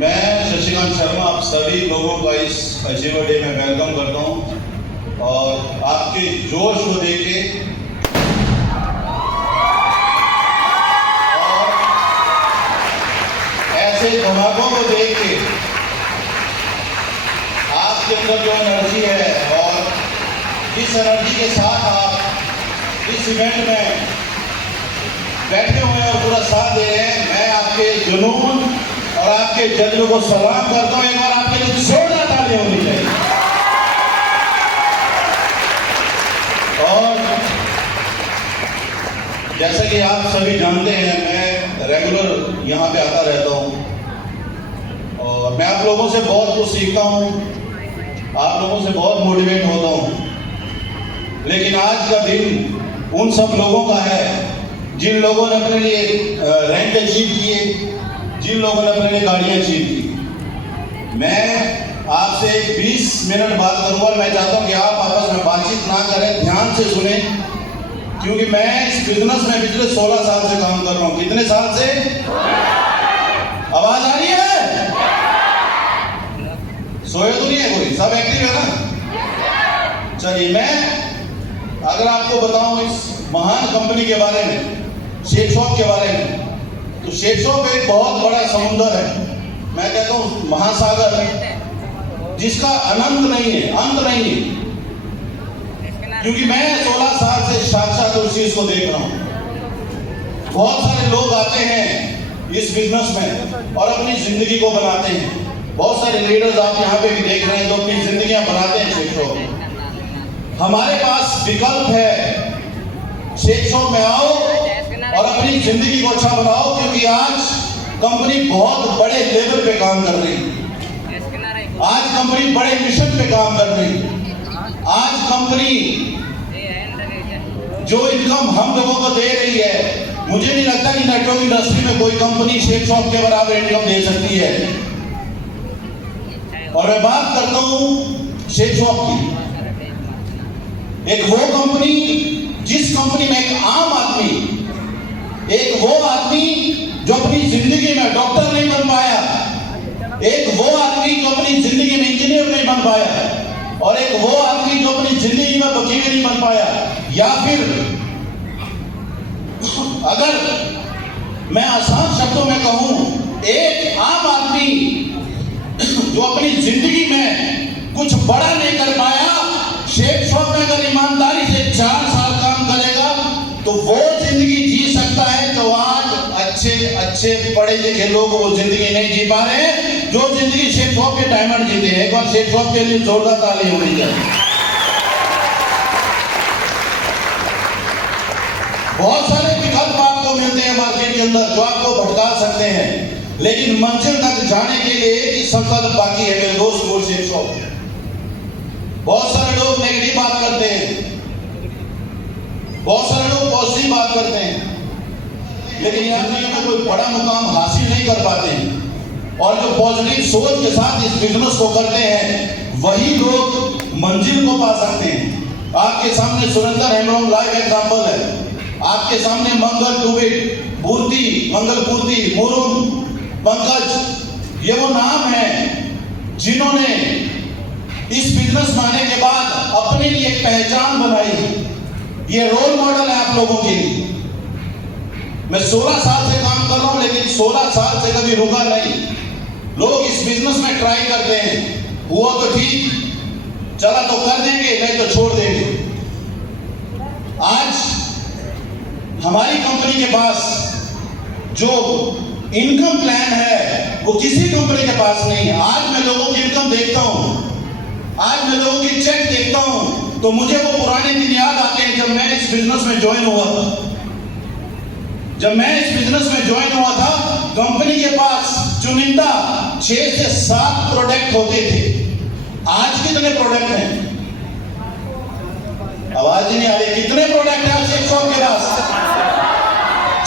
मैं शशिकांत शर्मा आप सभी लोगों का इस अचीवर डे में वेलकम करता हूं और आपके जोश को देख के और ऐसे धमाकों को देख के आपके अंदर जो एनर्जी है और जिस एनर्जी के साथ आप इस इवेंट में बैठे हुए हैं और पूरा साथ दे रहे हैं, मैं आपके जुनून और आपके जज्बे को सलाम करता हूं। एक बार आपके लिए जोरदार तालियां होनी चाहिए। और जैसा कि आप सभी जानते हैं, मैं रेगुलर यहाँ पे आता रहता हूँ और मैं आप लोगों से बहुत कुछ सीखता हूँ, आप लोगों से बहुत मोटिवेट होता हूँ। लेकिन आज का दिन उन सब लोगों का है जिन लोगों ने अपने लिए रैंक अचीव किए, जिन लोगों ने अपने लिए गाड़ियाँ अचीव की। मैं आपसे 20 मिनट बात करूँगा। मैं चाहता हूँ कि आप आपस में बातचीत ना करें, ध्यान से सुने, क्योंकि मैं इस बिजनेस में पिछले 16 साल से काम कर रहा हूँ। कितने साल से? आवाज आ रही है? सोए तो नहीं है कोई? सब एक्टिव है ना? चलिए, मैं अगर आपको बताऊं इस महान कंपनी के बारे में, शेप शॉप के बारे में, तो शेप शॉप एक बहुत बड़ा समुद्र है। मैं कहता हूँ महासागर है जिसका अनंत नहीं है, अंत नहीं है। क्योंकि मैं 16 साल से साक्षात उस चीज को देख रहा हूँ। बहुत सारे लोग आते हैं इस बिजनेस में और अपनी जिंदगी को बनाते हैं। बहुत सारे लीडर्स आप यहाँ पे भी देख रहे हैं जो अपनी जिंदगियां बनाते हैं शेप शॉप में। हमारे पास विकल्प है, शेप शॉप में आओ और अपनी जिंदगी को अच्छा बनाओ, क्योंकि आज कंपनी बहुत बड़े लेवल पे काम कर रही है। आज कंपनी बड़े मिशन पे काम कर रही है। आज कंपनी जो इनकम हम लोगों को दे रही है, मुझे नहीं लगता कि नेटवर्क इंडस्ट्री में कोई कंपनी शेप शॉप के बराबर इनकम दे सकती है। और मैं बात करता हूं शेप शॉप की, एक वो कंपनी जिस कंपनी में एक आम आदमी, एक वो आदमी जो अपनी जिंदगी में डॉक्टर नहीं बन पाया, एक वो आदमी जो अपनी जिंदगी में इंजीनियर नहीं बन पाया, और एक वो आदमी जो अपनी जिंदगी में वकील नहीं बन पाया, या फिर अगर मैं आसान शब्दों में कहूं, एक आम आदमी जो अपनी जिंदगी में कुछ बड़ा नहीं कर पाया, शेप शॉप में अगर ईमानदारी से 4 साल काम करेगा तो वो जिंदगी जी सकता है जो आज अच्छे पढ़े लिखे लोग वो जिंदगी नहीं जी पा रहे हैं, जो जिंदगी शेप शॉप के डायमंड जीते हैं। एक बार शेप शॉप के लिए जोरदार ताली होनी चाहिए। बहुत सारे विकल्प आपको मिलते हैं मार्केट के अंदर जो आपको भटका सकते हैं, लेकिन मंजिल तक जाने के लिए एक ही संकल्प बाकी है मेरे दोस्त, वो शेप शॉप। बहुत सारे लोग नेगेटिव बात करते हैं, बहुत सारे लोग पॉजिटिव बात करते हैं, लेकिन यहाँ में कोई बड़ा मुकाम हासिल नहीं कर पाते हैं। और जो पॉजिटिव सोच के साथ इस बिजनेस को करते हैं, वही लोग मंजिल को पा सकते हैं। आपके सामने सुरेंद्र हेमब्रम लाइव एग्जाम्पल है। आपके सामने मंगल टूबिट, मंगल पूर्ति, मुरुम, पंकज, ये वो नाम है जिन्होंने इस बिजनेस में आने के बाद अपने लिए एक पहचान बनाई। ये रोल मॉडल है आप लोगों के लिए। मैं 16 साल से काम कर रहा हूं, लेकिन 16 साल से कभी रुका नहीं। लोग इस बिजनेस में ट्राई करते हैं, हुआ तो ठीक, चला तो कर देंगे, नहीं तो छोड़ देंगे। आज हमारी कंपनी के पास जो इनकम प्लान है वो किसी कंपनी के पास नहीं है। आज मैं लोगों की इनकम देखता हूं, आज मैं लोगों की चेक देखता हूं, तो मुझे वो पुराने दिन याद आते हैं जब मैं इस बिजनेस में ज्वाइन हुआ था। जब मैं इस बिजनेस में ज्वाइन हुआ था, कंपनी के पास चुनिंदा 6 से 7 प्रोडक्ट होते थे। आज कितने प्रोडक्ट हैं? आवाज ही नहीं आ रही। कितने प्रोडक्ट हैं शेप शॉप के पास?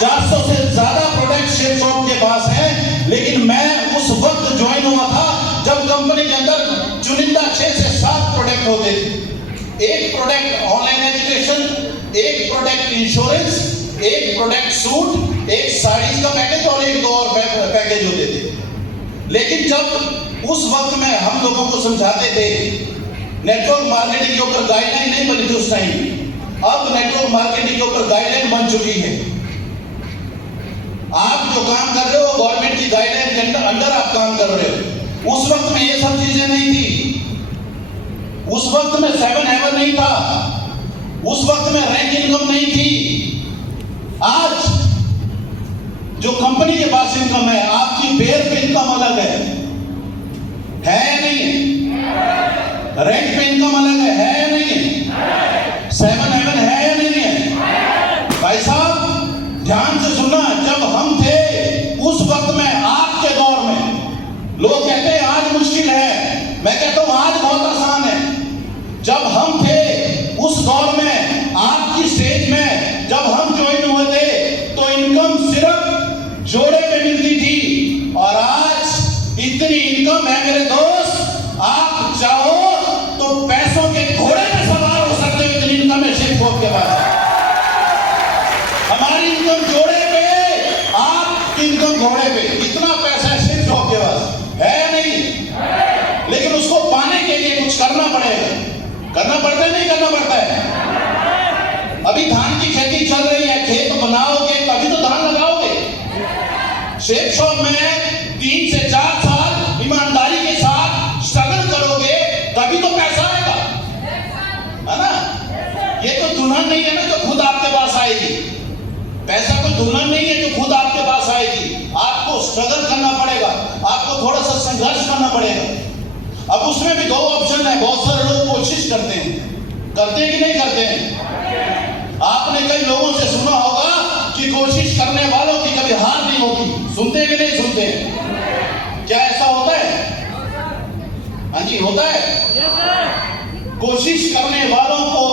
400 से ज्यादा प्रोडक्ट शेप शॉप के पास है। लेकिन मैं उस वक्त ज्वाइन हुआ था जब कंपनी के अंदर चुनिंदा 6 से 7 प्रोडक्ट होते थे। एक प्रोडक्ट ऑनलाइन एजुकेशन, एक प्रोडक्ट इंश्योरेंस, एक प्रोडक्ट सूट, एक साड़ीज का पैकेज और एक दो और पैकेज होते थे। लेकिन जब उस वक्त में हम लोगों को समझाते थे, नेटवर्क मार्केटिंग के ऊपर गाइडलाइन नहीं बनी थी उस टाइम। अब नेटवर्क मार्केटिंग के ऊपर गाइडलाइन बन चुकी है। आप जो काम कर रहे हो गवर्नमेंट की गाइडलाइन के अंडर आप काम कर रहे हो। उस वक्त में ये सब चीजें नहीं थी। उस वक्त में 7 हेवन नहीं था। उस वक्त में रैंक इनकम नहीं थी। आज जो कंपनी के पास इनकम है, आपकी बेयर पे इनकम अलग है या नहीं है? रेंट पे इनकम अलग है या नहीं है? 7 हेवन है या नहीं है? भाई साहब ध्यान से सुनना, जब हम थे उस वक्त में, आज के दौर में लोग कहते हैं आज मुश्किल है, मैं कहता हूं आज बहुत आसान है। जब हम थे उस दौर में, आपकी स्टेज में जब हम ज्वाइन हुए थे तो इनकम सिर्फ जोड़े पे मिलती थी, और आज इतनी इनकम है मेरे दोस्त, आप चाहो तो पैसों के घोड़े पे सवार हो सकते हो। इतनी इनकम है शिप के पास। हमारी इनकम जोड़े पे, आपकी इनकम घोड़े पे। इतना पैसा है शिप के पास, है या नहीं? लेकिन उसको पाने के लिए कुछ करना पड़ेगा। करना पड़ता है नहीं करना पड़ता है? अभी धान की खेती चल रही है, खेत बनाओगे तभी तो धान लगाओगे। शेप शॉप में 3 से 4 साल ईमानदारी के साथ स्ट्रगल करोगे तभी तो पैसा आएगा, है ना? ये तो दुल्हन नहीं है ना जो खुद आपके पास आएगी। पैसा कोई दुल्हन नहीं है जो खुद आपके पास आएगी। आपको स्ट्रगल करना पड़ेगा, आपको थोड़ा सा संघर्ष करना पड़ेगा। अब उसमें भी 2 ऑप्शन है। बहुत सारे लोग कोशिश करते हैं कि नहीं करते हैं? आपने कई लोगों से सुना होगा कि कोशिश करने वालों की कभी हार नहीं होती। सुनते हैं कि नहीं सुनते? क्या ऐसा होता है? हाँ जी, होता है। कोशिश करने वालों को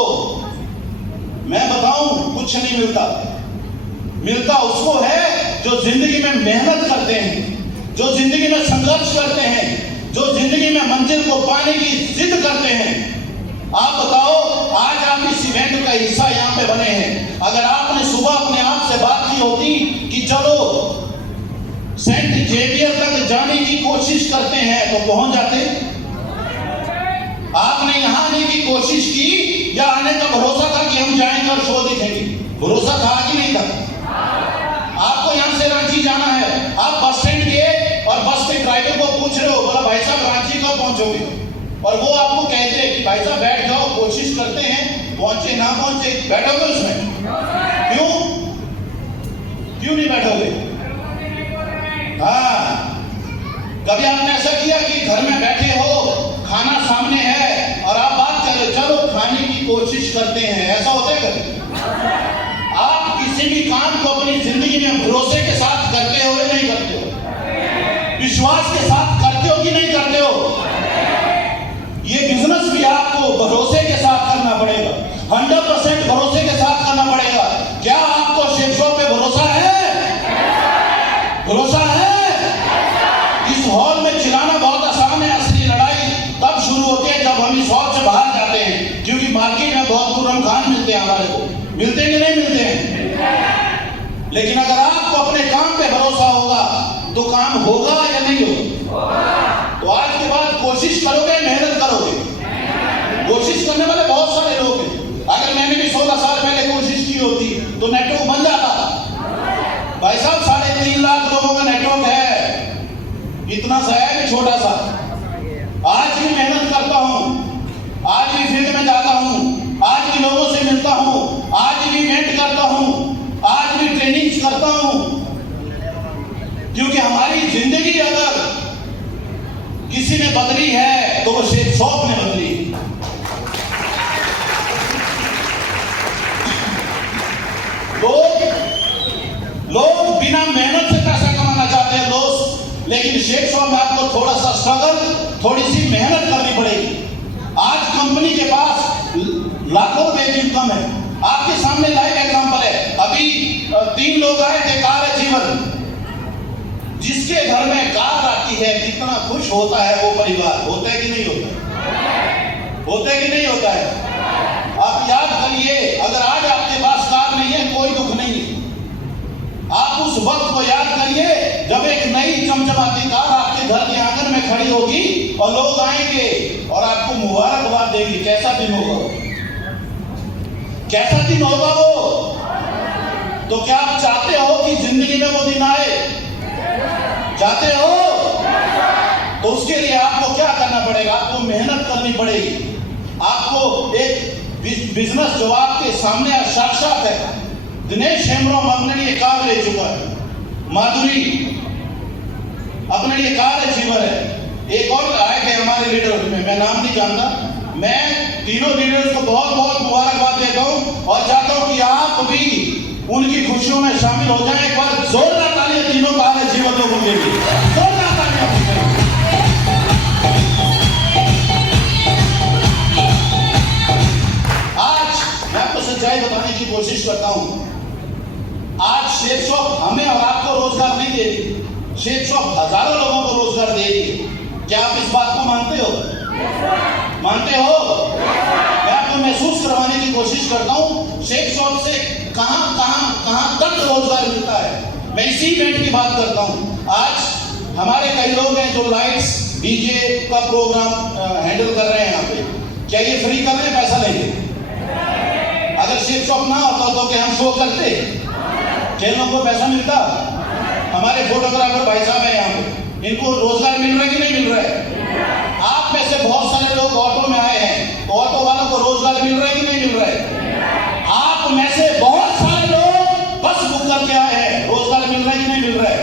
मैं बताऊं कुछ नहीं मिलता। मिलता उसको है जो जिंदगी में मेहनत करते हैं, जो जिंदगी में संघर्ष करते हैं, जो जिंदगी में मंजिल को पाने की जिद करते हैं। आप बताओ, आज आप इस इवेंट का हिस्सा यहाँ पे बने हैं। अगर आपने सुबह अपने आप से बात की होती कि चलो सेंट जेवियर तक जाने की कोशिश करते हैं, तो पहुंच जाते। आपने यहाँ आने की कोशिश की या आने का भरोसा था कि हम जाएंगे और शो दिखेंगे? भरोसा था कि नहीं था? आपको यहाँ से रांची जाना है, आप बस स्टैंड गए और बस के ड्राइवर को पूछ रहे हो, बोला भाई साहब रांची कब पहुंचोगे? और वो आपको कहते हैं कि भाई साहब बैठ जाओ, कोशिश करते हैं, पहुंचे ना पहुंचे। बैठोगे उसमें? क्यों नहीं बैठोगे? हाँ, कभी आपने ऐसा किया कि घर में बैठे हो, खाना सामने है और आप बात कर रहे हो, चलो खाने की कोशिश करते हैं, ऐसा होता है कभी? आप किसी भी काम को अपनी जिंदगी में भरोसे के साथ करते हो या नहीं करते हो? विश्वास के साथ करते हो कि नहीं करते हो? ये बिजनेस भी आपको भरोसे के साथ करना पड़ेगा, 100% भरोसे के साथ करना पड़ेगा। क्या आपको शेप शॉप पे भरोसा है? भरोसा है? इस हॉल में चिल्लाना बहुत आसान है, असली लड़ाई तब शुरू होती है जब हम इस हॉल से बाहर जाते हैं, क्योंकि मार्केट में बहुत कुरम खान मिलते हैं हमारे को। मिलते हैं कि नहीं मिलते हैं? लेकिन अगर आपको अपने काम पे भरोसा होगा तो काम होगा या नहीं होगा? तो आज के बाद कोशिश करोगे, मेहनत करोगे। कोशिश करने वाले बहुत सारे लोग हैं। अगर मैंने भी 16 साल पहले कोशिश की होती तो नेटवर्क बन जाता। भाई साहब 3.5 लाख लोगों का नेटवर्क है, इतना सा है कि छोटा सा। आज भी मेहनत करता हूं, आज भी फील्ड में जाता हूं, आज भी लोगों से मिलता हूं, आज भी इवेंट करता हूं, आज भी ट्रेनिंग्स करता हूं, क्योंकि हमारी जिंदगी अगर किसी ने बदली है तो वो शेप शॉप ने बदली। लोग बिना मेहनत से पैसा कमाना चाहते हैं दोस्त, लेकिन शेप शॉप में आपको थोड़ा सा स्ट्रगल, थोड़ी सी मेहनत करनी पड़ेगी। आज कंपनी के पास लाखों रुपए की इनकम है। आपके सामने लाइव एग्जांपल है। अभी 3 लोग आए थे कार अचीवर। जिसके घर में कार आती है कितना खुश होता है वो परिवार। होता है कि नहीं होता? होता है कि नहीं होता है? आप याद करिए, अगर आज आपके पास कार नहीं है कोई दुख नहीं है। आप उस वक्त को याद करिए जब एक नई चमचमाती कार आपके आपके घर के आंगन में खड़ी होगी और लोग आएंगे और आपको मुबारकबाद देंगे। कैसा दिन होगा, कैसा दिन होगा वो? तो क्या आप चाहते हो कि जिंदगी में वो दिन आए? चाहते हो? तो उसके लिए आपको क्या करना पड़ेगा? आपको मेहनत करनी पड़ेगी। आपको एक बिजनेस जो आपके सामने साक्षात है, दिनेश हेम्ब्रॉम अपने लिए कार ले चुका है, माधुरी अपने लिए कार अचीवर है, एक और आए थे हमारे लीडर में, मैं नाम नहीं जानता। मैं तीनों लीडर्स को बहुत बहुत मुबारकबाद देता हूं और चाहता हूं कि आप भी उनकी खुशियों में शामिल हो जाएं। एक बार जोरदार तालियां तीनों कार अचीवर लोगों के लिए, जोरदार तालियां। आज मैं आपको सच्चाई बताने की कोशिश करता हूं। आज शेख शॉप हमें और आपको रोजगार नहीं दे रही, शेख शॉप हजारों लोगों को रोजगार दे रही है। क्या आप इस बात को मानते हो? मानते हो? मैं आपको महसूस करवाने की कोशिश करता हूं शेख शॉप से कहां तक रोजगार मिलता है। मैं इसी इवेंट की बात करता हूं। आज हमारे कई लोग हैं जो लाइट्स डीजे का प्रोग्राम हैंडल कर रहे हैं यहाँ पे। क्या ये फ्री कर रहे हैं? पैसा लेंगे? अगर शेख शॉप ना होता तो क्या हम शो करते? क्या लोगों को पैसा मिलता? हमारे फोटोग्राफर भाई साहब हैं यहाँ पे, इनको रोजगार मिल रहा है कि नहीं मिल रहा है? आप में से बहुत सारे लोग ऑटो में आए हैं, तो ऑटो वालों को रोजगार मिल रहा है कि नहीं मिल रहा है? आप में से बहुत सारे लोग बस बुक करके आए हैं, रोजगार मिल रहा है कि नहीं मिल रहा है?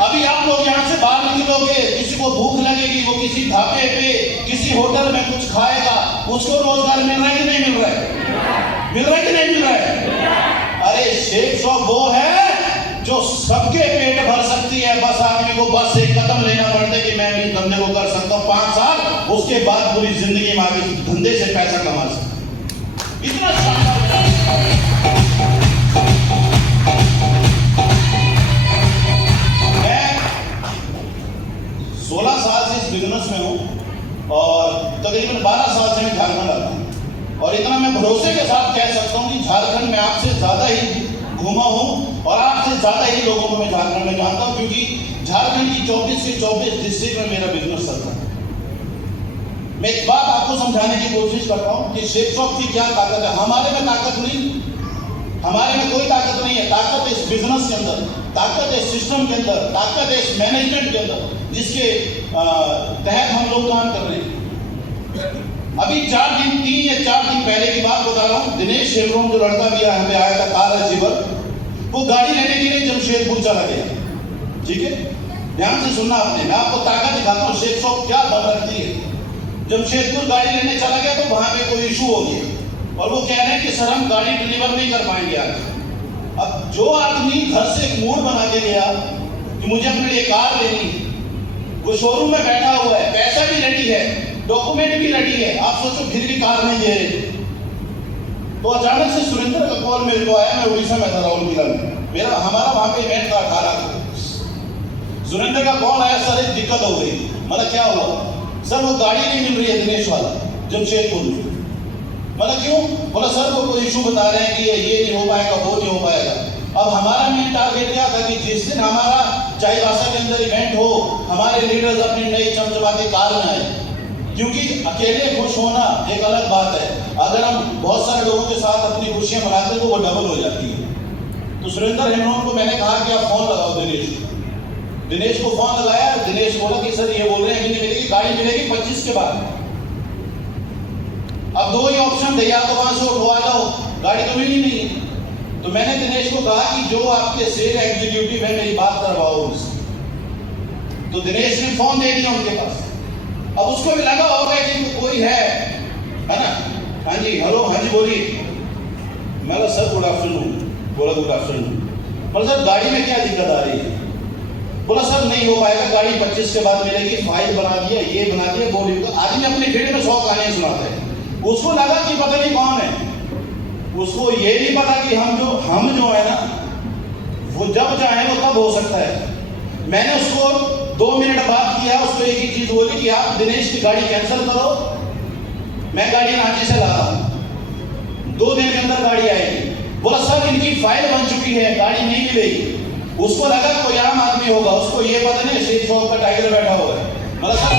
अभी आप लोग यहाँ से बाहर निकलोगे, किसी को भूख लगेगी, वो किसी ढाबे पे किसी होटल में कुछ खाएगा, उसको रोजगार मिल रहा है कि नहीं मिल रहा है? मिल रहा है कि नहीं मिल रहा है? अरे शेख शॉप वो है जो सबके पेट भर सकती है। बस आदमी को बस एक कदम लेना पड़ता है कि मैं भी धंधे को कर सकता हूँ 5 साल, उसके बाद पूरी जिंदगी में आगे धंधे से पैसा कमा सकता। इतना मैं 16 साल से इस बिजनेस में हूँ और तकरीबन 12 साल से मैं झारखंड आता हूँ और इतना मैं भरोसे के साथ कह सकता हूँ कि झारखंड में आपसे ज्यादा ही घूमा हूँ और आपसे ज्यादा ही लोगों को मैं झारखंड में जानता हूँ, क्योंकि झारखंड की 24 से 24 डिस्ट्रिक्ट में मेरा बिजनेस चलता है। मैं एक बात आपको समझाने की कोशिश करता हूँ कि शेख शॉप की क्या ताकत है। हमारे में ताकत नहीं, हमारे में कोई ताकत नहीं है। ताकत इस बिजनेस के अंदर, ताकत है सिस्टम के अंदर, ताकत है इस मैनेजमेंट के अंदर जिसके तहत हम लोग काम कर रहे हैं। अभी 3 या 4 दिन पहले की बात बता रहा हूँ। दिनेश हेम्ब्रॉम जो लड़का भी यहाँ पे आया था कार अचीवर, वो गाड़ी लेने के लिए जमशेदपुर चला गया। ठीक है, ध्यान से सुनना आपने, मैं आपको ताकत दिखाता हूँ शेख शॉप क्या बन रखती है। जमशेदपुर गाड़ी लेने चला गया तो वहां पे कोई इशू हो गया और वो कह रहे हैं कि सर हम गाड़ी डिलीवर नहीं कर पाएंगे आज। अब जो आदमी घर से एक मूड बना के गया कि मुझे अपने लिए कार लेनी है, वो शोरूम में बैठा हुआ है, पैसा भी रेडी है, डॉक्यूमेंट भी रेडी है, आप सोचो फिर भी कार नहीं दे रहे। तो अचानक से सुरेंद्र का कॉल मेरे को आया। मैं उड़ीसा में था, राउरकेला में, हमारा वहां पे इवेंट था 18 को। सुरेंद्र का कॉल आया, सर एक दिक्कत हो गई। मतलब क्या हुआ? सर वो गाड़ी नहीं मिल रही है दिनेश वाला जमशेदपुर में। मतलब क्यों? बोला सर वो कोई इशू बता रहे हैं कि ये नहीं हो पाएगा, वो नहीं हो पाएगा। अब हमारा मेन टारगेट क्या था कि जिस दिन हमारा चाईबासा के अंदर इवेंट हो, हमारे लीडर्स अपनी नई चमचमाती कार में आए, क्योंकि अकेले खुश होना एक अलग बात है, अगर हम बहुत सारे लोगों के साथ अपनी खुशियां मनाते हैं तो वो डबल हो जाती है। तो सुरेंद्र हेम्ब्रॉम को मैंने कहा कि आप फोन लगाओ दिनेश को फोन लगाया। दिनेश बोला कि सर ये बोल रहे हैं कि नहीं मिलेगी, गाड़ी मिलेगी 25 के बाद। अब 2 ही ऑप्शन थे, या तो वहां से उठवा जाओ, गाड़ी तो मिली नहीं। तो मैंने दिनेश को कहा कि जो आपके सेल एग्जीक्यूटिव है मेरी बात करवाओ उससे। तो दिनेश ने फोन दे दिया उनके पास। अब उसको भी लगा होगा कि कोई है ना। हाँ जी, हेलो, हाँ जी बोलिए। मैं सर गुड आफ्टरनून। बोला गुड आफ्टरनून। बोला सर गाड़ी में क्या दिक्कत आ रही है? बोला सर नहीं हो पाएगा, गाड़ी 25 के बाद मिलेगी, फाइल बना दिया, ये बना दिया, वो लिखा। आदमी अपनी फील्ड में 100 कहानियां सुनाता है। उसको लगा कि पता नहीं कौन है, उसको ये नहीं पता कि हम जो है ना वो जब चाहे वो तब हो सकता है। मैंने उसको 2 मिनट बात किया, उसको एक ही चीज बोली कि आप दिनेश की गाड़ी कैंसिल करो, मैं गाड़ी रांची से ला रहा हूँ, 2 दिन के अंदर गाड़ी आएगी। बोला सर इनकी फाइल बन चुकी है, गाड़ी नहीं मिलेगी। उसको लगा कोई आम आदमी होगा, उसको ये पता नहीं शेर शॉप का टाइगर बैठा हुआ है। मतलब सर,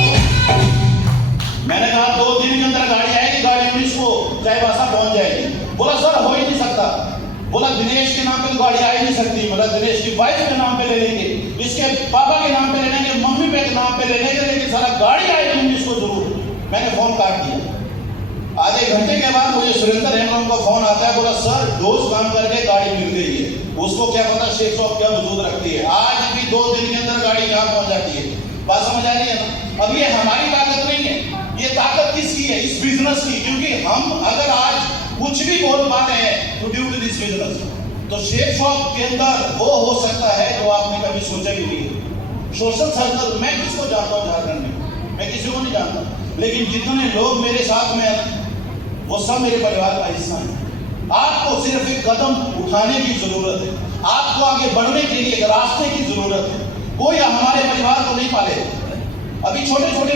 मैंने कहा 2 दिन के अंदर गाड़ी आएगी, गाड़ी 19 को चाईबासा पहुंच जाएगी। बोला सर हो ही नहीं सकता। बोला दिनेश के नाम पे तो गाड़ी आ ही नहीं सकती, मतलब दिनेश की वाइफ के नाम पे ले लेंगे, इसके पापा के नाम पे ले लेंगे, मम्मी पे के नाम पे ले लेंगे, लेकिन सारा गाड़ी आएगी 19 को जरूर। मैंने फोन काट दिया। आधे घंटे के बाद मुझे सुरेंद्र हेमराम का फोन आता है, बोला सर डोज काम करके गाड़ी मिल गई है। उसको क्या पता शेख शॉप क्या वजूद रखती है। आज भी 2 दिन के अंदर गाड़ी यहाँ पहुंच जाती है। बात समझ आ रही है ना? अब ये हमारी ताकत नहीं है, ये ताकत किसकी है? इस बिजनेस की। क्योंकि हम अगर आज कुछ भी बोल पा रहे हैं तो ड्यू टू दिस बिजनेस। तो शेख शॉप के अंदर वो हो सकता है जो आपने कभी सोचा भी नहीं। सोशल सर्कल मैं किसको जानता हूँ झारखंड में? मैं किसी को नहीं जानता, लेकिन जितने लोग मेरे साथ में हैं वो सब मेरे परिवार का हिस्सा है। आपको सिर्फ एक कदम उठाने की जरूरत है, आपको आगे बढ़ने के लिए एक रास्ते की जरूरत है। कोई हमारे परिवार को नहीं पाले। अभी छोटे छोटे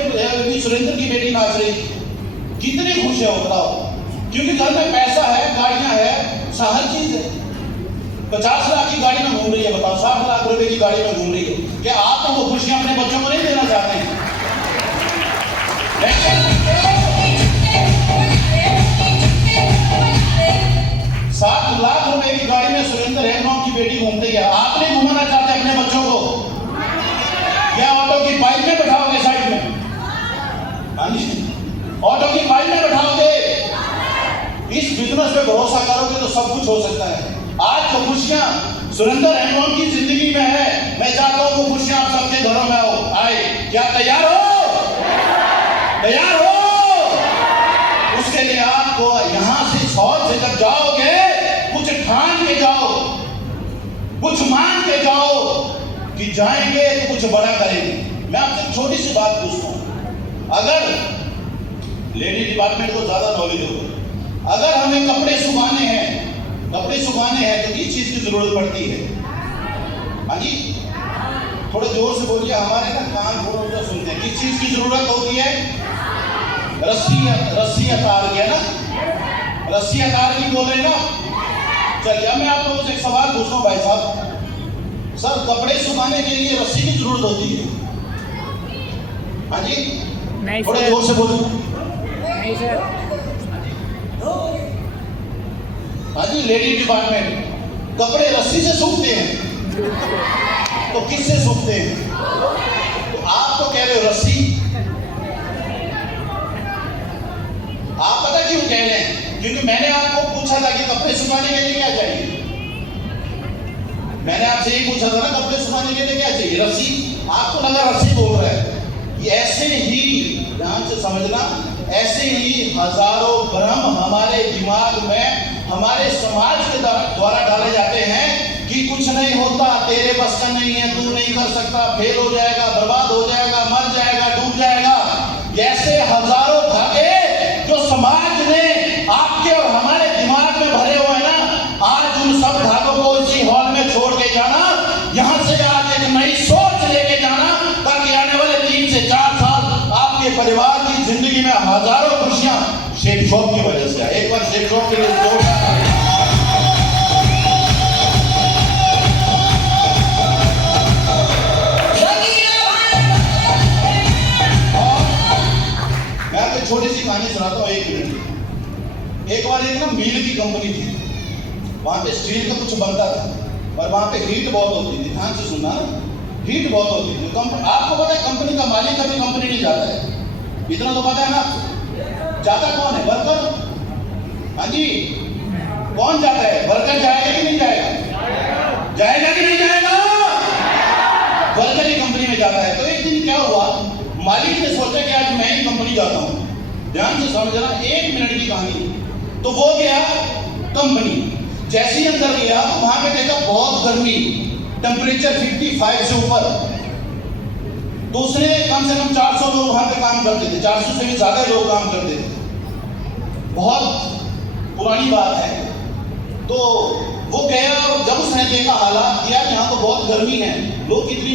सुरेंद्र की बेटी नाच रही, कितनी खुश है वो बताओ? क्योंकि घर में पैसा है, गाड़ियां है, हर चीज है। 50 लाख की गाड़ी में घूम रही है, बताओ 60 लाख रुपए की गाड़ी में घूम रही है। क्या आप तो वो खुशियां अपने बच्चों को नहीं देना चाहते हैं? 60 लाख रुपए की गाड़ी में सुरेंद्र हेमराम की बेटी घूमती है। आप नहीं घुमाना चाहते अपने बच्चों को? क्या ऑटो की पाइप में बैठाओगे साइड में? हाँ जी, ऑटो की पाइप में बैठाओगे? इस बिजनेस पे भरोसा करोगे तो सब कुछ हो सकता है। आज जो खुशियां सुरेंद्र हेमराम की जिंदगी में है, मैं चाहता हूं वो खुशियां आप सबके घरों में आए। क्या तैयार हो? तैयार हो? उसके लिए आपको यहां से शौच से जब जाओगे, कुछ ठान के जाओ, कुछ मान के जाओ कि जाएंगे तो कुछ बड़ा करेंगे। मैं आपसे छोटी सी बात पूछता हूं, अगर लेडी डिपार्टमेंट को ज्यादा नॉलेज होगा, अगर हमें कपड़े सुखाने हैं तो किस चीज की जरूरत पड़ती है? हाँ जी, थोड़े जोर से बोलिए, हमारे ना कान थोड़ा सुनते हैं। किस चीज की जरूरत होती है? रस्सी अतार के ना, रस्सी अतार की बोल रहे ना। चलिए मैं आप लोगों से एक सवाल पूछता हूँ भाई साहब, सर कपड़े सुखाने के लिए रस्सी की जरूरत होती है? हाँ जी, थोड़े जोर से बोलो। नहीं सर। हाँ जी, लेडी डिपार्टमेंट, कपड़े रस्सी से सूखते हैं तो किससे सूखते हैं? तो आप तो कह रहे हो रस्सी, आप पता क्यों कह रहे हैं? क्योंकि मैंने आपको पूछा था कि कपड़े सुखाने के लिए क्या चाहिए। मैंने आपसे यही पूछा था ना, कपड़े सुखाने के लिए क्या चाहिए? रस्सी। आपको लगा रस्सी बोल रहा है। ये ऐसे ही, ध्यान से समझना, ऐसे ही हजारों भ्रम हमारे दिमाग में, हमारे समाज के द्वारा डाले जाते हैं कि कुछ नहीं होता, तेरे बस का नहीं है, तू नहीं कर सकता, फेल हो जाएगा, बर्बाद हो जाएगा, मर जाएगा, डूब जाएगा। ऐसे हजारों धागे जो समाज ने आपके और हमारे दिमाग में भरे हुए हैं ना, आज उन सब धागों को इसी हॉल में छोड़ के जाना, यहां से आज एक नई सोच लेके जाना, ताकि आने वाले 3 से 4 साल आपके परिवार की जिंदगी में हजारों खुशियां शेख शॉप की वजह से। एक बार शेख शॉप के लिए मैं आपको छोटी सी कहानी सुनाता हूँ, 1 मिनट। एक बार एक ना मील की कंपनी थी, वहां पे स्टील का कुछ बनता था और वहां पे हीट बहुत होती थी। ध्यान से सुनना, हीट बहुत होती थी। आपको पता है कंपनी का मालिक कभी कंपनी नहीं जाता है, इतना तो पता है ना। जाता कौन है? वर्कर। हाँ जी, कौन जाता है? वर्कर जाएगा कि नहीं जाएगा? जाएगा कि नहीं जाएगा? वर्कर ही कंपनी में जाता है। तो एक दिन क्या हुआ, मालिक ने सोचा कि आज मैं ही कंपनी जाता हूं। ध्यान से समझना, 1 मिनट की कहानी। तो वो गया कंपनी, जैसे ही अंदर गया वहां पे देखा बहुत गर्मी, टेम्परेचर 55 से ऊपर। तो उसने कम से कम 400 लोग वहां पे काम करते थे, 400 से भी ज्यादा लोग काम करते थे। बहुत पुरानी बात है। तो वो गया और जब उसने देखा हालात, किया कि यहाँ तो बहुत गर्मी है, लोग कितनी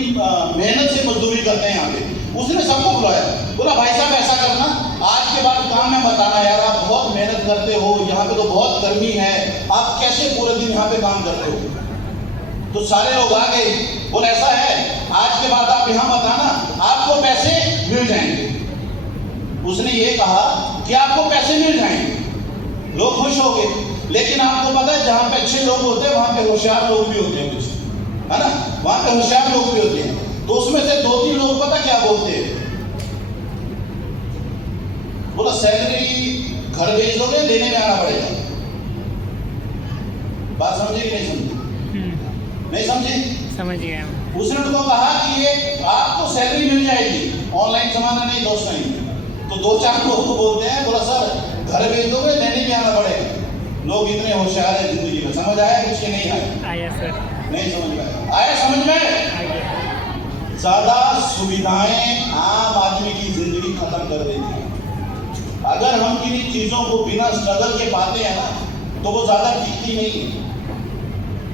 मेहनत से मजदूरी करते हैं यहाँ पे, उसने सबको बुलाया। बोला भाई साहब ऐसा करना, आज के बाद काम में बताना यार, आप बहुत मेहनत करते हो, यहाँ पे तो बहुत गर्मी है, आप कैसे पूरे दिन यहाँ पे काम करते हो? तो सारे लोग आ गए, बोले ऐसा है आज के बाद आप यहाँ बताना, आपको पैसे मिल जाएंगे। उसने ये कहा कि आपको पैसे मिल जाएंगे, लोग खुश हो गए। लेकिन आपको पता है जहां पे अच्छे लोग होते हैं वहां पे होशियार लोग भी होते हैं कुछ, है ना, वहां पे होशियार लोग भी होते हैं। तो उसमें से 2-3 लोग पता क्या बोलते हैं, बोला सैलरी घर भेज दोगे, लेने में आना पड़ेगा। बात समझी कि नहीं समझी? नहीं समझी? समझ गया। उसने उनको कहा कि ये आपको सैलरी मिल जाएगी, ऑनलाइन जमाना नहीं, दोस्त नहीं। तो 2-4 लोग को बोलते हैं, बोला सर घर भेज दोगे, लेने भी आना पड़ेगा। लोग इतने होशियार है जिंदगी में। समझ आया कुछ कि नहीं आया? आया सर। नहीं समझ में आया? आया समझ में? आया। ज्यादा सुविधाएं आम आदमी की जिंदगी खत्म कर देती है। अगर हम किन्हीं चीजों को बिना स्ट्रगल के पाते हैं ना, तो वो ज्यादा टिकती नहीं है।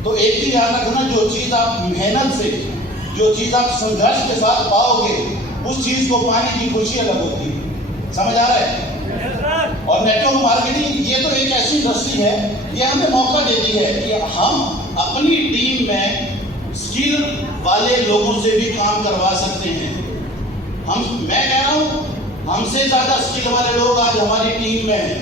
तो एक चीज याद रखना, जो चीज आप मेहनत से, जो चीज आप संघर्ष के साथ पाओगे, उस चीज को पाने की खुशी अलग होती है। समझ आ रहा है? और नेटवर्क मार्केटिंग ये तो एक ऐसी इंडस्ट्री है, ये हमें मौका देती है कि हम अपनी टीम में स्किल वाले लोगों से भी काम करवा सकते हैं। मैं कह रहा हूँ, हमसे ज्यादा स्किल वाले लोग आज हमारी टीम में हैं,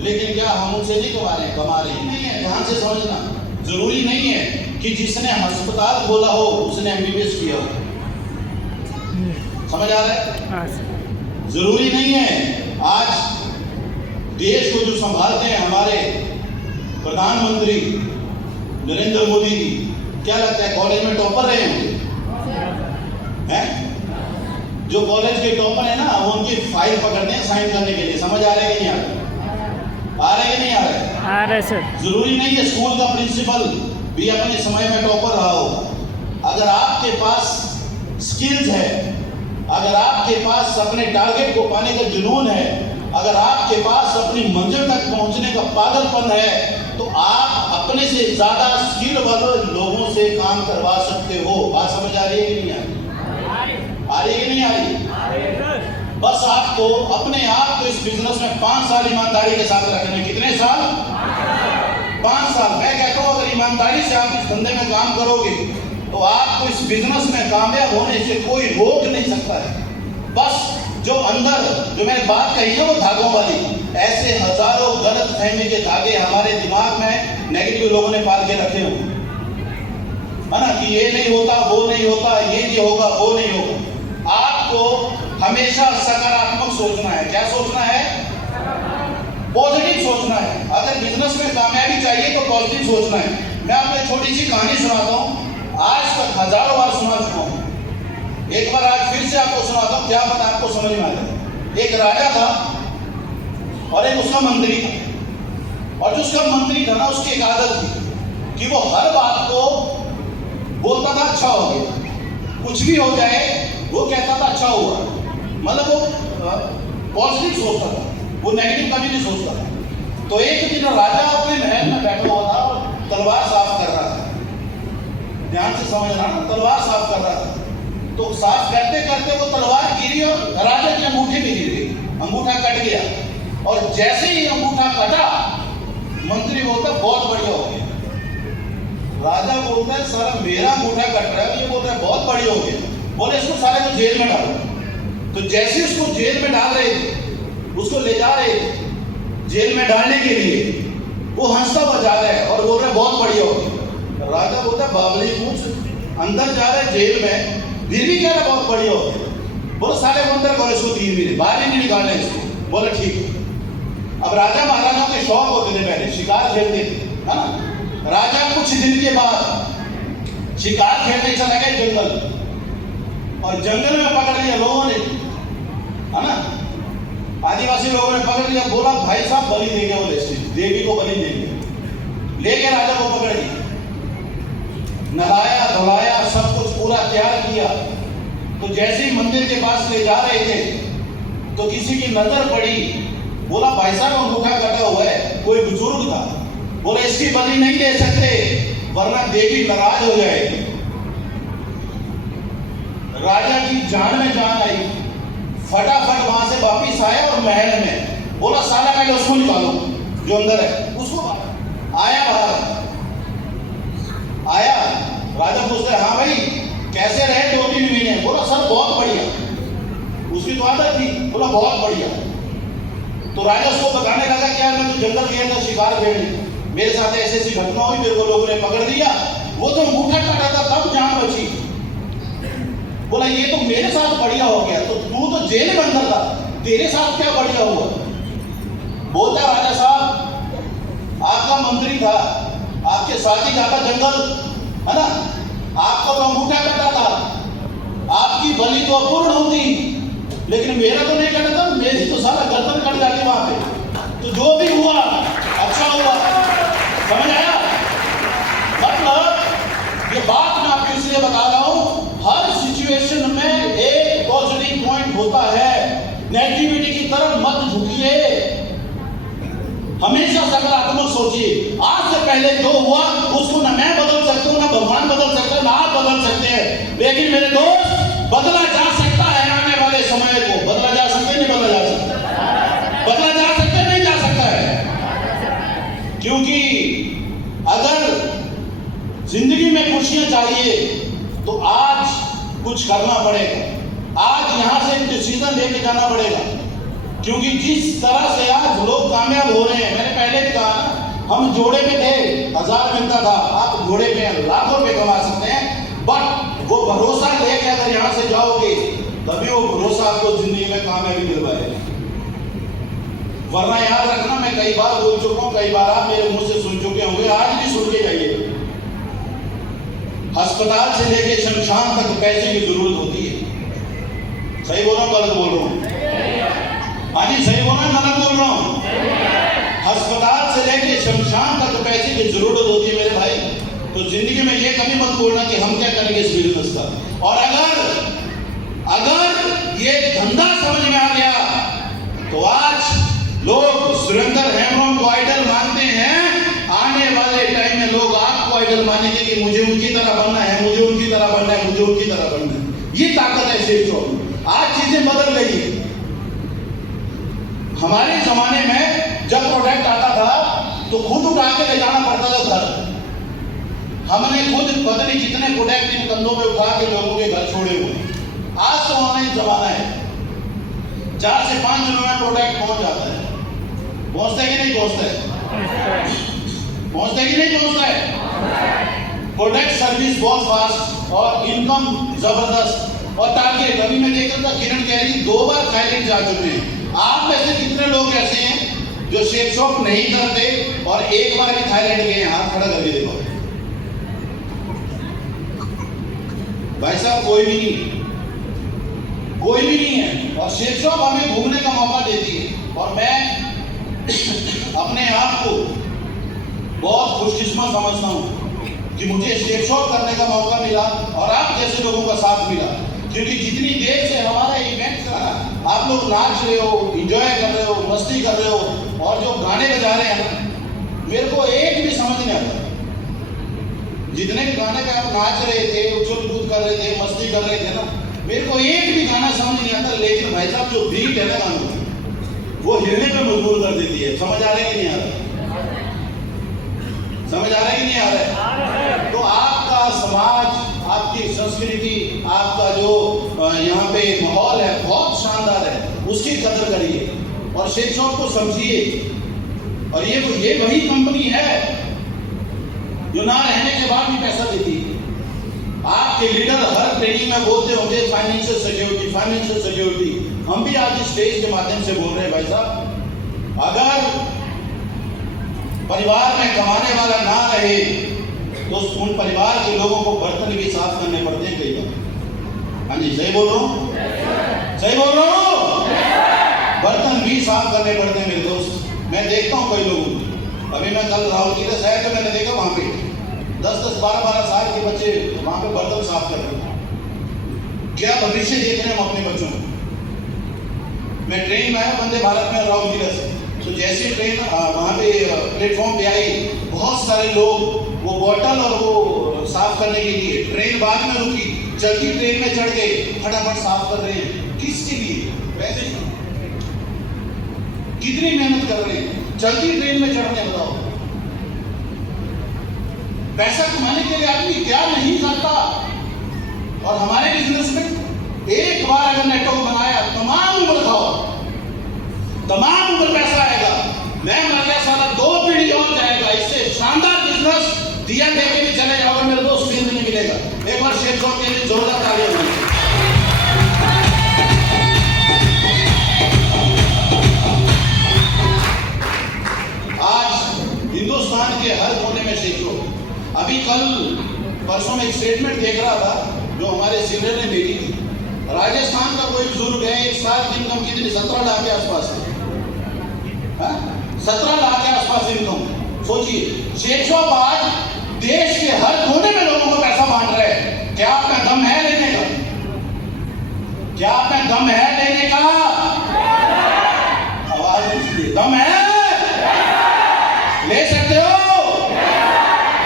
लेकिन क्या हम उनसे नहीं कमा रहे नहीं है। ध्यान से समझना, जरूरी नहीं है कि जिसने अस्पताल खोला हो उसने MBBS किया हो। समझ आ रहा है? हाँ सर। जरूरी नहीं है। आज देश को जो संभालते हैं हमारे प्रधानमंत्री नरेंद्र मोदी जी, क्या लगता है कॉलेज में टॉपर रहे होंगे? हैं? जो कॉलेज के टॉपर है ना, वो उनकी फाइल पकड़ते हैं साइन करने के लिए। समझ आ रहा है कि नहीं आ रहा? आ रहा है कि नहीं आ रहा है? आ रहा है सर। जरूरी नहीं है स्कूल का प्रिंसिपल भी अपने समय में टॉपर रहा हो। अगर आपके पास स्किल्स है, अगर आपके पास अपने टारगेट को पाने का जुनून है, अगर आपके पास अपनी मंजिल तक पहुंचने का पागलपन है, तो आप अपने से ज्यादा स्किल वाले लोगों से काम करवा सकते हो। बात समझ आ रही है कि नहीं आ रही? आ रही है कि नहीं आ रही? बस आपको अपने आप को इस बिजनेस में 5 साल ईमानदारी के साथ रखने। कितने साल? 5 साल। मैं कहता हूँ अगर ईमानदारी से आप इस धंधे में काम करोगे तो आपको इस बिजनेस में कामयाब होने से कोई रोक नहीं सकता है। बस जो अंदर जो मैंने बात कही है वो धागों वाली, ऐसे हजारों गलत फहमी के धागे हमारे दिमाग में नेगेटिव लोगों ने पाल के रखे हुए, है ना, कि ये नहीं होता, वो नहीं होता, ये होगा, वो नहीं होगा। आपको हमेशा सकारात्मक सोचना है। क्या सोचना है? पॉजिटिव सोचना है। अगर बिजनेस में कामयाबी चाहिए तो पॉजिटिव सोचना है। मैं आपको एक छोटी सी कहानी सुनाता हूँ, आज तक हजारों बार सुना चुका हूँ। एक बार आज फिर से आपको सुनाता हूँ, क्या पता आपको समझ में आ जाए। एक राजा था और एक उसका मंत्री था, और जो उसका मंत्री था ना, उसकी एक आदत थी कि वो हर बात को बोलता था अच्छा हो गया, कुछ भी हो जाए वो कहता था अच्छा हुआ। मतलब वो पॉजिटिव सोचता था, वो नेगेटिव कभी नहीं सोचता था। तो एक दिन राजा अपने महल में बैठा हुआ था और तलवार साफ कर रहा था। ध्यान से समझना, तलवार साफ कर रहा था। तो साफ करते करते वो तलवार गिरी और राजा की अंगूठी भी गिर गई, अंगूठा कट गया। और जैसे ही अंगूठा कटा, मंत्री बोलता बहुत बढ़िया हो गया। राजा बोलता है सारा मेरा अंगूठा कट रहा है, ये बोल रहा है बहुत बढ़िया हो गया। बोले इसको सारे को जेल में डालो। तो जैसे उसको जेल में डाल रहे थे, उसको ले जा रहे थे जेल में डालने के लिए, वो हंसता हुआ जा रहा है और बोल रहा है बहुत बढ़िया हो गया। राजा बोलता है बाबली पूछ, अंदर जा रहे जेल में, फिर भी कह रहा बहुत बढ़िया हो गया। बोलो सारे को अंदर करो, इसको 3 महीने बाहर ही नहीं निकालना इसको। बोले ठीक। अब राजा महाराजा के शौक होते थे, पहले शिकार खेलते थे, है ना। राजा कुछ दिन के बाद शिकार खेलने चला गया जंगल, और जंगल में पकड़ लिया लोगों ने, है ना, आदिवासी लोगों ने पकड़ लिया। बोला भाई साहब बलि देंगे, बोले देवी को बलि देंगे। लेके राजा को पकड़ लिया, नहाया धुलाया, सब कुछ पूरा तैयार किया। तो जैसे ही मंदिर के पास ले जा रहे थे तो किसी की नजर पड़ी। बोला भाई साहब अंगूठा कटा हुआ है, कोई बुजुर्ग था। बोला इसकी बलि नहीं दे सकते वरना देवी नाराज हो जाएगी। राजा की जान में जान आई, फटाफट वहां से वापिस आया और महल में बोला साला पहले उसको निकालो जो अंदर है, उसको आया बाहर आया राजा पूछते हाँ भाई कैसे रहे 2-3 महीने? बोला सर बहुत बढ़िया। उसकी तो आदत थी, बोला बहुत बढ़िया। तो राजा उसको बताने लगा कि यार मैं तो जंगल गया था शिकार खेलने, मेरे साथ ऐसी ऐसी घटना हुई, मेरे को लोगों ने पकड़ लिया, वो तो अंगूठा काटा था तब जान बची। बोला ये तो मेरे साथ बढ़िया हो गया, तो तू तो जेल में अंदर था, तेरे साथ क्या बढ़िया हुआ? बोलता राजा साहब आपका मंत्री था, आपके साथ ही जाता जंगल, है ना, आपको तो अंगूठा कटा था, आपकी बलि तो अपूर्ण होती, लेकिन मेरा तो नहीं कटा था, मेरी तो सारा गर्दन कट जाती वहां पे। तो जो भी हुआ अच्छा हुआ। समझ आया? मतलब ये बात मैं आपको इसलिए बता रहा हूं, हर सिचुएशन में एक पॉजिटिव पॉइंट होता है। नेगेटिविटी की तरफ मत झुकिए, हमेशा सकारात्मक सोचिए। आज से पहले जो हुआ उसको ना मैं बदल सकता हूं, ना भगवान बदल सकता है, ना आप बदल सकते हैं, लेकिन मेरे दोस्त बदला जा सकता है। आने वाले समय को बदला जा सकता है, नहीं बदला जा सकता? बदला जा सकता है, नहीं जा सकता है? क्योंकि अगर जिंदगी में खुशियां चाहिए तो आज कुछ करना पड़ेगा, आज यहां से डिसीजन लेके जाना पड़ेगा। क्योंकि जिस तरह से आज लोग कामयाब हो रहे हैं, मैंने पहले भी कहा ना, हम जोड़े में थे 1000 मिलता था, आप घोड़े में लाखों रुपए कमा सकते हैं, बट वो भरोसा लेके अगर यहां से जाओगे तभी वो भरोसा आपको जिंदगी में कामयाबी दिलवाएगा। वरना याद रखना, मैं कई बार बोल चुका हूं, कई बार आप मेरे मुंह से सुन चुके होंगे, आज भी सुन के जाइए, अस्पताल से लेके शमशान तक पैसे की जरूरत होती है। सही बोल रहा हूं, गलत बोल रहा हूं? हाँ जी सही बोल रहा हूं, गलत बोल रहा हूं? अस्पताल से लेके शमशान तक पैसे की जरूरत होती है मेरे भाई। तो जिंदगी में ये कभी मत बोलना कि हम क्या करेंगे इस बिजनेस का। और अगर ये धंधा समझ में आ गया तो आज लोग सुरेंद्र हेम्ब्रम को आइडल मानते हैं, आने वाले टाइम में लोग आपको आइडल मानेंगे कि मुझे उनकी तरह बनना है, मुझे उनकी तरह बनना है, मुझे उनकी तरह बनना है। ये ताकत है शेर। आज चीजें बदल गई है। हमारे जमाने में जब प्रोडक्ट आता था तो खुद उठा के ले जाना पड़ता था घर। हमने खुद पता नहीं कितने प्रोडक्ट इन कंधों पे उठा के लोगों के घर छोड़े हुए। आज तो ऑनलाइन जमाना है, 4 से 5 दिनों में प्रोडक्ट पहुंच जाता है। पहुंचता है कि नहीं पहुंचता है? पहुंचता है कि नहीं पहुंचता है? प्रोडक्ट सर्विस बहुत फास्ट और इनकम जबरदस्त और टारगेट। अभी मैं देख रहा था किरण कह रही 2 बार थाईलैंड जा चुके हैं। आप में से कितने लोग ऐसे हैं जो शेप शॉप नहीं करते और एक बार भी थाईलैंड गए? हाथ खड़ा करके देखो भाई साहब, कोई भी नहीं, कोई भी नहीं है। और शेप शॉप हमें घूमने का मौका देती है और मैं अपने आप को बहुत खुशकिस्मत समझता हूँ कि मुझे शेप शॉप करने का मौका मिला और आप जैसे लोगों का साथ मिला। क्योंकि जितनी देर से हमारा इवेंट चला, आप लोग नाच रहे हो, एंजॉय कर रहे हो, मस्ती कर रहे हो और जो गाने बजा रहे हैं मेरे को एक भी समझ नहीं आता। जितने भी गाने पे आप नाच रहे थे, उछल कूद कर रहे थे, मस्ती कर रहे थे ना, मेरे को एक भी गाना समझ नहीं आता। लेकिन भाई साहब जो बीट है ना गानों की, वो हिलने पे मजबूर कर देती है। समझ आ रहा है कि नहीं आ रहा? समझ आ रहा है कि नहीं आ रहा है? तो आपका समाज, आपकी संस्कृति, आपका जो यहाँ पे माहौल है बहुत शानदार है, उसकी कदर करिए और शेख शॉप को समझिए। और ये वही कंपनी है जो ना रहने के बाद भी पैसा देती है। आपके लीडर हर ट्रेनिंग में बोलते होंगे फाइनेंशियल सिक्योरिटी, फाइनेंशियल सिक्योरिटी। हम भी आज इस स्टेज के माध्यम से बोल रहे हैं भाई साहब, अगर परिवार में कमाने वाला ना रहे तो उन परिवार के लोगों को बर्तन भी साफ करने पड़ते हैं कई बार। हाँ जी सही बोल रहा हूँ, सही बोल रहा हूँ? बर्तन भी साफ करने पड़ते हैं मेरे दोस्त। मैं देखता हूँ कई लोगों को। अभी मैं कल राहुल की शहर में मैंने देखा, वहां पे 10-10, 12-12 साल के बच्चे वहां पे बर्तन साफ कर रहे हैं। क्या भविष्य देख रहे हैं हम अपने बच्चों को। मैं ट्रेन में आया वंदे भारत में राहुल जिला से, तो जैसे ट्रेन वहां पे प्लेटफॉर्म पे आई, बहुत सारे लोग वो बॉटल और वो साफ करने के लिए, ट्रेन बाद में रुकी, चलती ट्रेन में चढ़ के फटाफट साफ कर रहे हैं। किसके लिए? पैसे। कितनी मेहनत कर रहे हैं चलती ट्रेन में चढ़ने, बताओ। पैसा कमाने के लिए आदमी क्या नहीं करता। और हमारे बिजनेस में एक बार अगर नेटवर्क बनाया, तमाम उम्र खाओ, तमाम उम्र पैसा आएगा। मैं मर गया साला 2 पीढ़ी और जाएगा। इससे शानदार बिजनेस दिया देके भी चले जाओगे मेरे दोस्त, फील नहीं मिलेगा। एक बार शेर शॉप के लिए जोरदार तालियां होगी। आज हिंदुस्तान के हर कोने में शेखों, अभी कल परसों में एक स्टेटमेंट देख रहा था जो हमारे सीनियर ने भेजी थी। राजस्थान का कोई बुजुर्ग है, एक साल की इनकम कितनी, 17 लाख के आसपास है, 17 लाख के आसपास इनकम। सोचिए, शेख शॉप आज देश के हर कोने में लोगों को पैसा बांट रहे हैं। क्या आप में दम है लेने का? क्या आप में दम है लेने का? आवाज दीजिए, दम है? ले सकते हो?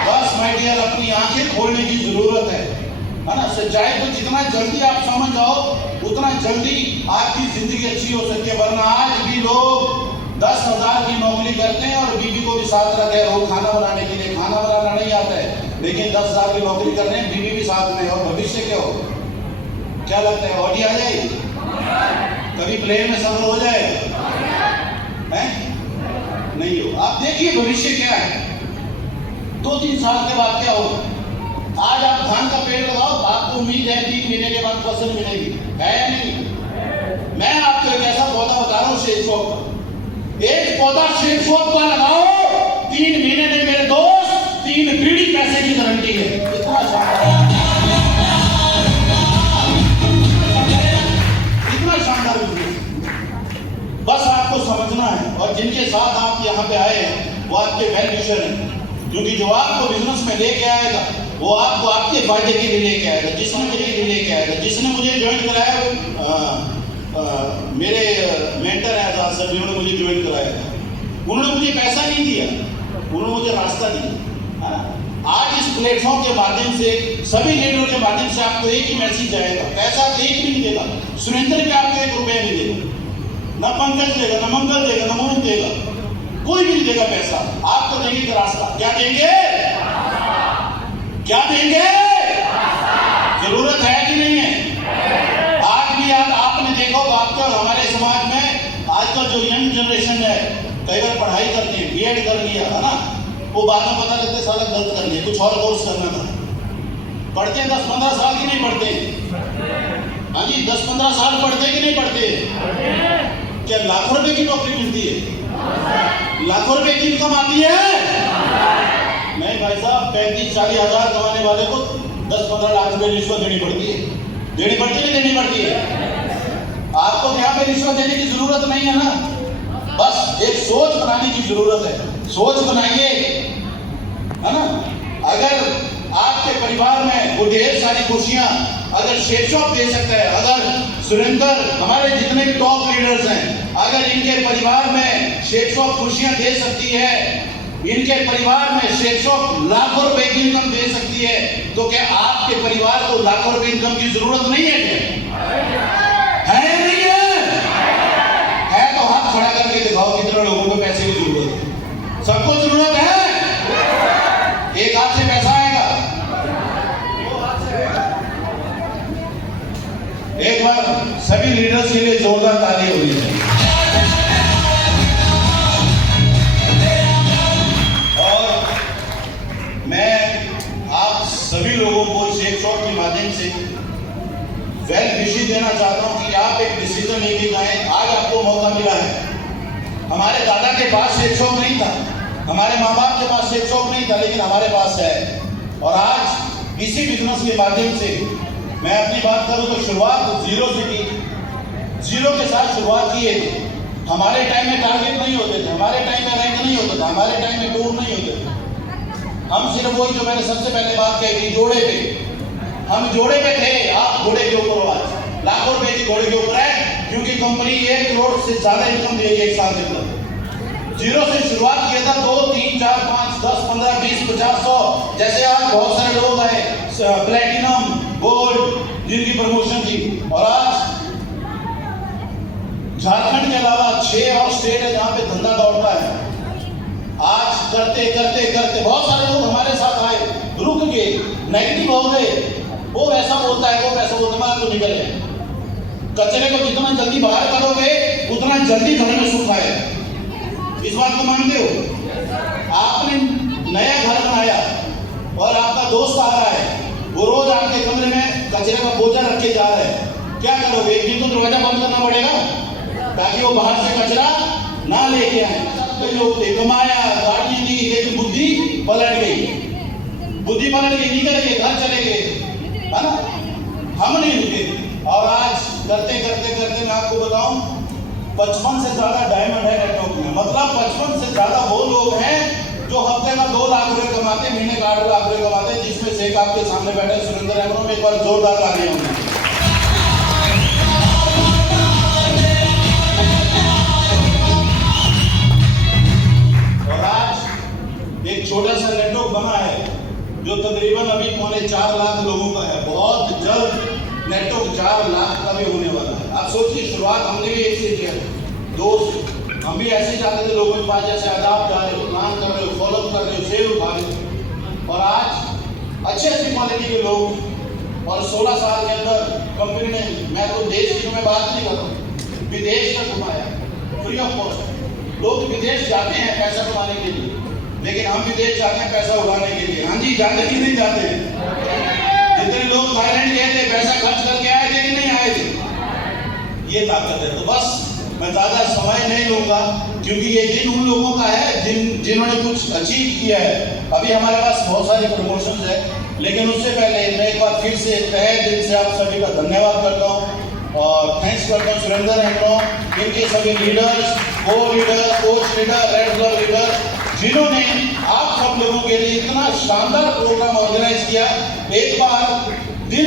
बस माय डियर, अपनी आंखें खोलने की जरूरत है ना। सच्चाई को जितना जल्दी आप समझ जाओ उतना जल्दी आपकी जिंदगी अच्छी हो सकती है। वरना आज भी लोग 10,000 की नौकरी करते हैं और बीवी को भी साथ रखे, वो खाना बनाने के लिए, खाना बनाना नहीं आता है, लेकिन 10,000 की नौकरी कर रहे हैं, बीवी भी साथ में। और भविष्य क्या हो? क्या लगता है, ऑडी आ जाएगी? कभी प्लेन में सफर हो जाएगा? नहीं हो। आप देखिए भविष्य क्या है, 2-3 साल के बाद क्या होगा। आज आप धान का पेड़ लगाओ, आपको उम्मीद है 3 महीने के बाद फसल मिलेगी, है या नहीं? मैं आपको एक ऐसा पौधा बता रहा हूँ शेख शॉप का। एक पौधा शेख शॉप का लगाओ, 3 महीने में मेरे दोस्त 3 पीढ़ी पैसे की गारंटी है। इतना शानदार बिजनेस। बस आपको समझना है, और जिनके साथ आप यहाँ पे आए हैं वो आपके वेल विशर हैं, क्योंकि जो आपको बिजनेस में लेके आएगा वो आपको आपके फायदे के लिए लेके आएगा। जिसने मुझे लेके आएगा, जिसने मुझे ज्वाइन कराया मेरे मेंटर हैं आजाद सर, जिन्होंने मुझे ज्वाइन कराया, उन्होंने मुझे पैसा नहीं दिया, उन्होंने मुझे रास्ता दिया। आज इस प्लेटफॉर्म के माध्यम से, सभी लीडरों के माध्यम से आपको एक ही मैसेज जाएगा, पैसा एक भी नहीं देगा, सुरेंद्र भी आपको 1 रुपया नहीं देगा, न पंकज देगा, न मंगल देगा, न मोहन देगा, कोई भी नहीं देगा पैसा। आपको देंगे रास्ता। क्या देंगे? क्या देंगे? जरूरत है कि नहीं है? आज भी आपने देखो, आपके और हमारे समाज में आजकल जो यंग जनरेशन है, कई बार पढ़ाई करती है, बीएड कर लिया है ना, वो बाद में पता लगता है साला गलत कर लिया, कुछ और कोर्स करना था। पढ़ते हैं 10-15 साल की नहीं पढ़ते? हाँ जी, 10-15 साल पढ़ते कि नहीं पढ़ते? क्या लाखों रुपए की नौकरी मिलती है? लाखों रुपए की इनकम आती है? नहीं भाई साहब, 35-40 हजार कमाने वाले को 10-15 लाख रुपए रिश्वत देनी पड़ती है। देनी पड़ती है, देनी पड़ती है। आपको यहाँ पे रिश्वत देने की जरूरत नहीं है ना, बस एक सोच बनाने की जरूरत है। सोच बनाइए, है ना। अगर आपके परिवार में वो ढेर सारी खुशियां अगर शेख शॉप दे सकता है, अगर सुरेंद्र, हमारे जितने भी टॉप लीडर्स हैं, अगर इनके परिवार में शेख शॉप खुशियां दे सकती है, इनके परिवार में शेख शॉप लाखों रुपए की इनकम दे सकती है, तो क्या आपके परिवार को लाखों रुपए इनकम की जरूरत नहीं है? है नहीं है तो हाथ खड़ा करके दिखाओ कितने लोगों को पैसे की जरूरत है। सबको जरूरत है? एक हाथ से पैसा आएगा, एक बार सभी लीडर्स के लिए जोरदार ताली हो रही है। और मैं आप सभी लोगों को शेख शॉप के माध्यम से वेल विशिंग देना चाहता हूं कि आप एक डिसीजन लेके जाएं। आज आपको मौका मिला है। हमारे दादा के पास शेख शॉप नहीं था, हमारे माँ बाप के पास शेख शॉप नहीं था, लेकिन हमारे पास है। और आज इसी बिजनेस के माध्यम से मैं अपनी बात करूं तो शुरुआत 0 से की, 0 के साथ शुरुआत किए थे। हमारे टाइम में टारगेट नहीं होते थे, हमारे टाइम में रैंक नहीं होता था, हमारे टाइम में टूर नहीं होते थे। हम सिर्फ वही जो मैंने सबसे पहले बात कही थी, जोड़े पे, हम जोड़े पे थे, आप घोड़े के ऊपर हो। आज लाखों रुपए की घोड़े के ऊपर है, क्योंकि कंपनी 1 करोड़ से ज्यादा इनकम देगी 1 साल के अंदर। 0 से शुरुआत किया था, 2, 3, 4, 5, 10, 15, 20, 50, 100, जैसे आज बहुत सारे लोग आए, प्लेटिनम, गोल्ड, जिनकी प्रमोशन थी। और आज झारखंड के अलावा 6 और स्टेट है जहां पे धंधा दौड़ता है। आज करते करते करते बहुत सारे लोग हमारे साथ आए, रुक गए, नेगेटिव हो गए, वो वैसा बोलता है, वो वैसा बोलता है, मैं तो निकल गए। कचरे को जितना जल्दी बाहर करोगे उतना जल्दी घर में सुख आएगा। इस बात को मानते हो? आपने नया घर बनाया और आपका दोस्त आ रहा है, वो रोज आपके कमरे में कचरे का बोझा रख के जा रहा है, क्या करोगे? एक दिन तो दरवाजा बंद करना पड़ेगा ताकि वो बाहर से कचरा ना लेके आए। तो लोग थे, कमाया, गाड़ी दी, लेकिन बुद्धि पलट गई, बुद्धि पलट गई, निकल गए, घर चले गए, है ना? हम नहीं रुके। और आज करते करते करते मैं आपको बताऊं, 55 से ज्यादा डायमंड है नेटवर्क में। मतलब 55 से ज्यादा वो लोग हैं जो हफ्ते का 2 लाख रुपए कमाते, महीने का 8 लाख रुपए कमाते, जिसमें से एक आपके सामने बैठे सुरेंद्र एग्रो में। एक बार जोरदार तालियां होंगी। और आज एक छोटा सा नेटवर्क बना है जो तकरीबन अभी 4.25 लाख लोगों का है। बहुत जल्द नेटवर्क 4 लाख का भी होने वाला है। आप सोचिए, शुरुआत हमने भी ऐसे किया। दोस्त, हम भी ऐसे जाते थे लोगों के पास, जैसे आदाब जा रहे हो, प्लान कर रहे हो, फॉलो कर रहे हो, शेयर उठा रहे हो। और आज अच्छे अच्छी क्वालिटी के लोग, और 16 साल के अंदर कंपनी ने, मैं तो देश की मैं बात नहीं कर रहा हूँ, विदेश तक घुमाया फ्री ऑफ कॉस्ट। लोग विदेश जाते हैं पैसा कमाने के लिए, लेकिन हम विदेश जाते हैं पैसा उड़ाने के लिए। हाँ जी, जाते कि नहीं जाते? जितने लोग थाईलैंड गए थे, पैसा खर्च करके आए थे कि नहीं आए थे? ये ताकत है। तो बस मैं ज्यादा समय नहीं लूंगा, क्योंकि ये दिन उन लोगों का है जिन्होंने कुछ अचीव किया है। अभी हमारे पास बहुत सारी प्रमोशन है, लेकिन उससे पहले मैं एक बार फिर से तहे दिल से आप सभी का धन्यवाद करता हूँ और थैंक्स करता हूँ सुरेंद्र एग्रो, इनके सभी लीडर्स, को leader, coach leader, red club leader, जिन्होंने आप सब लोगों के लिए इतना शानदार प्रोग्राम ऑर्गेनाइज किया। एक बार दिल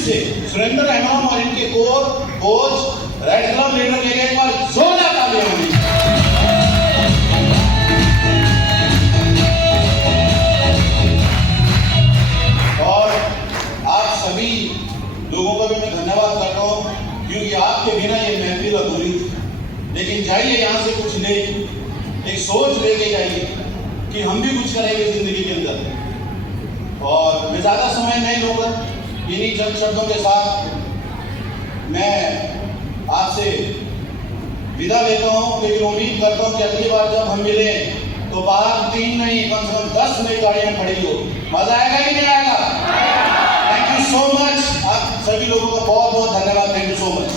से सुरेंद्र एग्रो और इनके कोच, रेड क्लब लीडर के लिए एक बार जोरदार तालियां होंगी। और आप सभी लोगों का भी मैं धन्यवाद करता हूँ, क्योंकि आपके बिना ये महफिल अधूरी थी। लेकिन जाइए यहाँ से कुछ ले, एक सोच लेके जाइए कि हम भी कुछ करेंगे जिंदगी के अंदर। और मैं ज्यादा समय नहीं लूंगा, इन्हीं चंद शब्दों के साथ मैं आपसे विदा लेता हूँ। लेकिन उम्मीद करता हूँ कि अगली बार जब हम मिले तो बाहर 3 नहीं, कम से कम 10 नई गाड़ियां खड़ी हो। मजा आएगा कि नहीं आएगा? Thank you so much. आप सभी लोगों का बहुत बहुत धन्यवाद। Thank you so much.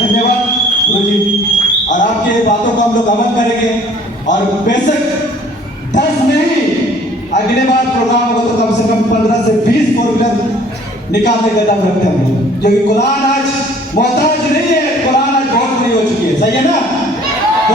धन्यवाद गुरु जी। और आपके बातों को हम लोग अमल करेंगे, और बेशक 10 नहीं, अगले बार प्रोग्राम हो तो कम से कम 15 से 20 फोर व्हीलर निकालने का दम रखते हैं, क्योंकि कुरान आज मोहताज नहीं है, कुरान आज बहुत बड़ी हो चुकी है। सही है ना? तो